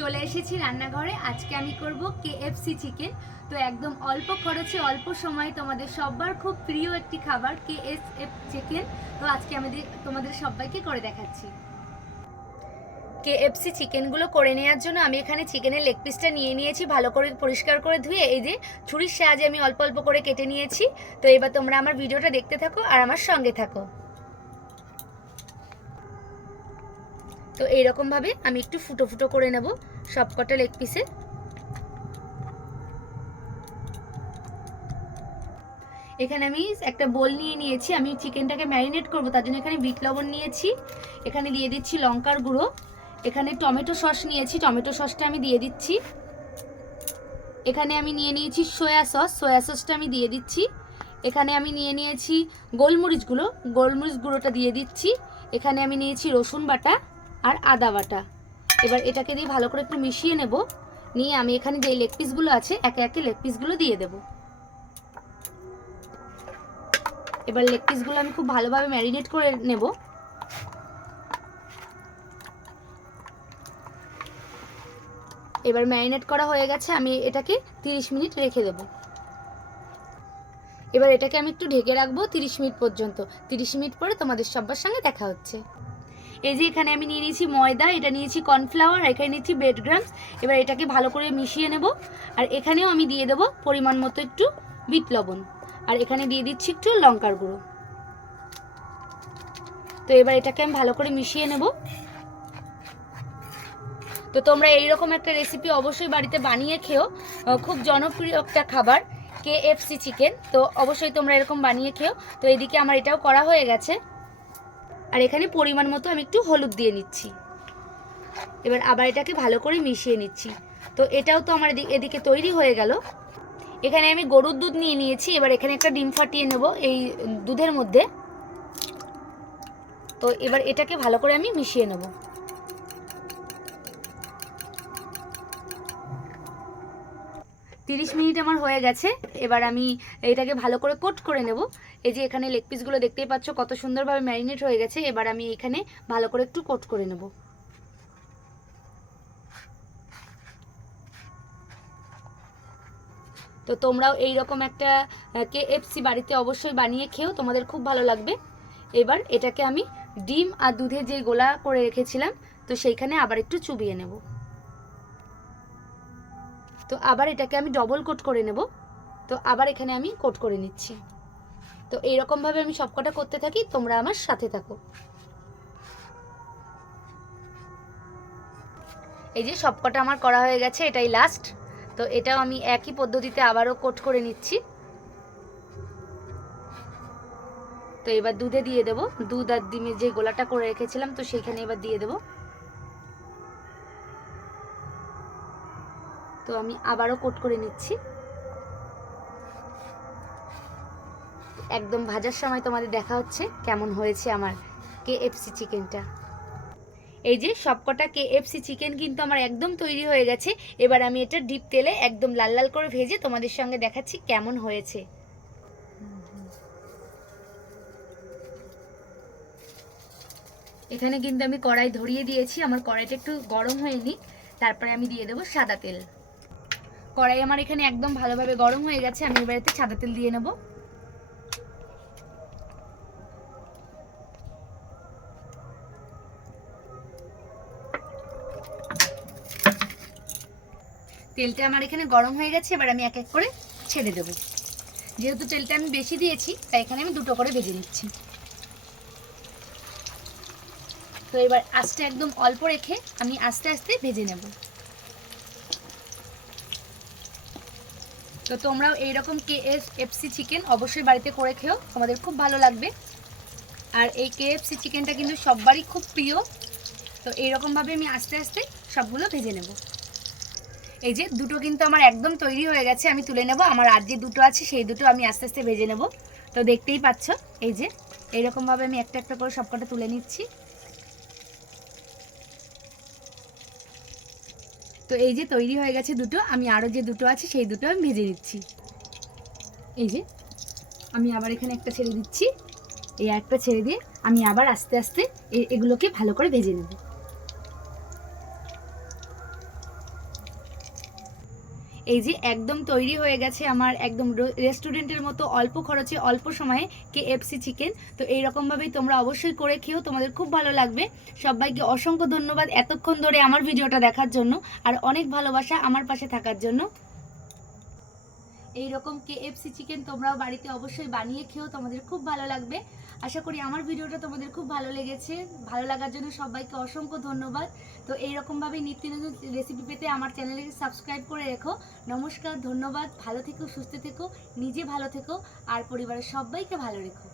চলে এসেছি রান্নাঘরে। আজকে আমি করব কেএফসি চিকেন তো একদম অল্প খরচে, অল্প সময়ে তোমাদের সবার খুব প্রিয় একটি খাবার কেএসএফ চিকেন তো আজকে আমাদের তোমাদের সবাইকে করে দেখাচ্ছি। কেএফসি চিকেনগুলো করে নেওয়ার জন্য আমি এখানে চিকেনের লেগ পিসটা নিয়ে নিয়েছি, ভালো করে পরিষ্কার করে ধুয়ে। এই যে ছুরির সাহায্যে আমি অল্প অল্প করে কেটে নিয়েছি। তো এবার তোমরা আমার ভিডিওটা দেখতে থাকো আর আমার সঙ্গে থাকো। তো এইরকমভাবে আমি একটু ফুটো ফুটো করে নেব সব কটা লেগ পিসে এখানে আমি একটা বোল নিয়ে নিয়েছি, আমি চিকেনটাকে ম্যারিনেট করব, তার জন্য এখানে বিট লবণ নিয়েছি, এখানে দিয়ে দিচ্ছি লঙ্কার গুঁড়ো, এখানে টমেটো সস নিয়েছি, টমেটো সসটা আমি দিয়ে দিচ্ছি। এখানে আমি নিয়ে নিয়েছি সয়া সস সয়া সসটা আমি দিয়ে দিচ্ছি। এখানে আমি নিয়ে নিয়েছি গোলমরিচ গুঁড়ো গোলমরিচ গুঁড়োটা দিয়ে দিচ্ছি। এখানে আমি নিয়েছি রসুন বাটা আর আদা বাটা। এবার এটাকে দিয়ে ভালো করে একটু মিশিয়ে নেব। নিয়ে আমি এখানে যে লেগ পিসগুলো আছে, একে একে লেগ পিসগুলো দিয়ে দেব। এবার লেগ পিসগুলো আমি খুব ভালোভাবে ম্যারিনেট করে নেব। এবার ম্যারিনেট করা হয়ে গেছে, আমি এটাকে 30 মিনিট রেখে দেব। এবার এটাকে আমি একটু ঢেকে রাখব 30 মিনিট পর্যন্ত। 30 মিনিট পরে তোমাদের সবার সঙ্গে দেখা হচ্ছে। এই যে এখানে আমি নিয়ে নিয়েছি ময়দা, এটা নিয়েছি কর্নফ্লাওয়ার এখানে নিয়েছি বেড গ্রামস এবার এটাকে ভালো করে মিশিয়ে নেব। আর এখানেও আমি দিয়ে দেবো পরিমাণ মতো একটু বিট লবণ। আর এখানে দিয়ে দিচ্ছি একটু লঙ্কার গুঁড়ো। তো এবার এটাকে আমি ভালো করে মিশিয়ে নেব। তো তোমরা এইরকম একটা রেসিপি অবশ্যই বাড়িতে বানিয়ে খেও। খুব জনপ্রিয় একটা খাবার কেএফসি চিকেন তো অবশ্যই তোমরা এরকম বানিয়ে খেও। তো এদিকে আমার এটাও করা হয়ে গেছে। আর এখানে পরিমাণ মতো আমি একটু হলুদ দিয়ে নিচ্ছি। এবার আবার এটাকে ভালো করে মিশিয়ে নিচ্ছি। তো এটাও তো আমার এদি- এদিকে তৈরি হয়ে গেল। এখানে আমি গরুর দুধ নিয়ে নিয়েছি। এবার এখানে একটা ডিম ফাটিয়ে নেব এই দুধের মধ্যে। তো এবার এটাকে ভালো করে আমি মিশিয়ে নেব। তিরিশ মিনিট আমার হয়ে গেছে। এবার আমি এটাকে ভালো করে কোট করে নেব। এই যে এখানে লেগ পিসগুলো দেখতেই পাচ্ছ, কত সুন্দরভাবে ম্যারিনেট হয়ে গেছে। এবার আমি এখানে ভালো করে একটু কোট করে নেব। তো তোমরাও এই রকম একটা কেএফসি বাড়িতে অবশ্যই বানিয়ে খেও, তোমাদের খুব ভালো লাগবে। এবার এটাকে আমি ডিম আর দুধে যে গোলা করে রেখেছিলাম, তো সেইখানে আবার একটু চুবিয়ে নেব। তো আবার এটাকে আমি ডবল কোট করে নেব। তো আবার এখানে আমি কোট করে নিচ্ছি। তো এইরকমভাবে আমি সবকটা করতে থাকি, তোমরা আমার সাথে থাকো। এই যে সবকটা আমার করা হয়ে গেছে, এটাই লাস্ট তো এটাও আমি একই পদ্ধতিতে আবারও কোট করে নিচ্ছি। তো এবার দুধে দিয়ে দেব। দুধ আর ডিমের যে গোলাটা করে রেখেছিলাম, তো সেইখানে এবার দিয়ে দেব। তো আমি আবারও কোট করে নিচ্ছি। একদম ভাজার সময় তোমাদের দেখা হচ্ছে কেমন হয়েছে আমার কেএফসি চিকেনটা। এই যে সবকটা কেএফসি চিকেন কিন্তু আমার একদম তৈরি হয়ে গেছে। এবার আমি এটা ডিপ তেলে একদম লাল লাল করে ভেজে তোমাদের সঙ্গে দেখাচ্ছি কেমন হয়েছে। এখানে কিন্তু আমি কড়াই ধরিয়ে দিয়েছি। আমার কড়াইটা একটু গরম হয়নি। তারপরে আমি দিয়ে দেবো সাদা তেল। কড়াই আমার এখানে একদম ভালোভাবে গরম হয়ে গেছে, আমি এবার এতে সাদা তেল দিয়ে নেব। তেলটা আমার এখানে গরম হয়ে গেছে, এবার আমি এক এক করে ছেড়ে দেব। যেহেতু তেলটা আমি বেশি দিয়েছি, তাই এখানে আমি দুটো করে ভেজে নিচ্ছি। তো এবার আস্তে একদম অল্প রেখে আমি আস্তে আস্তে ভেজে নেব। তো তোমরাও এইরকম কেএফ এফসি চিকেন অবশ্যই বাড়িতে করে খেও, তোমাদের খুব ভালো লাগবে। আর এই কেএফসি চিকেনটা কিন্তু সববারই খুব প্রিয়। তো এইরকমভাবে আমি আস্তে আস্তে সবগুলো ভেজে নেব। এই যে দুটো কিন্তু আমার একদম তৈরি হয়ে গেছে, আমি তুলে নেব। আমার আর যে দুটো আছে, সেই দুটো আমি আস্তে আস্তে ভেজে নেব। তো দেখতেই পাচ্ছ, এই যে এইরকমভাবে আমি একটা একটা করে সবকটা তুলে নিচ্ছি। তো এই যে তৈরি হয়ে গেছে দুটো, আমি আরও যে দুটো আছে সেই দুটো আমি ভেজে দিচ্ছি এই যে, আমি আবার এখানে একটা ছেড়ে দিচ্ছি। এই একটা ছেড়ে দিয়ে আমি আবার আস্তে আস্তে এগুলোকে ভালো করে ভেজে নেব। এই যে একদম তৈরি হয়ে গেছে আমার একদম রেস্টুরেন্টের মতো অল্প খরচে, অল্প সময়ে কে এফসি চিকেন তো এইরকমভাবেই তোমরা অবশ্যই করে খেও, তোমাদের খুব ভালো লাগবে। সবাইকে অসংখ্য ধন্যবাদ এতক্ষণ ধরে আমার ভিডিওটা দেখার জন্য, আর অনেক ভালোবাসা আমার পাশে থাকার জন্য। এই রকম কেএফসি চিকেন তোমরাও বাড়িতে অবশ্যই বানিয়ে খেও, তোমাদের খুব ভালো লাগবে। আশা করি আমার ভিডিওটা তোমাদের খুব ভালো লেগেছে। ভালো লাগার জন্য সবাইকে অসংখ্য ধন্যবাদ। তো এইরকমভাবে নিত্য নতুন রেসিপি পেতে আমার চ্যানেলকে সাবস্ক্রাইব করে রেখো। নমস্কার, ধন্যবাদ। ভালো থেকো, সুস্থ থেকো, নিজে ভালো থেকো, আর পরিবারের সবাইকে ভালো রেখো।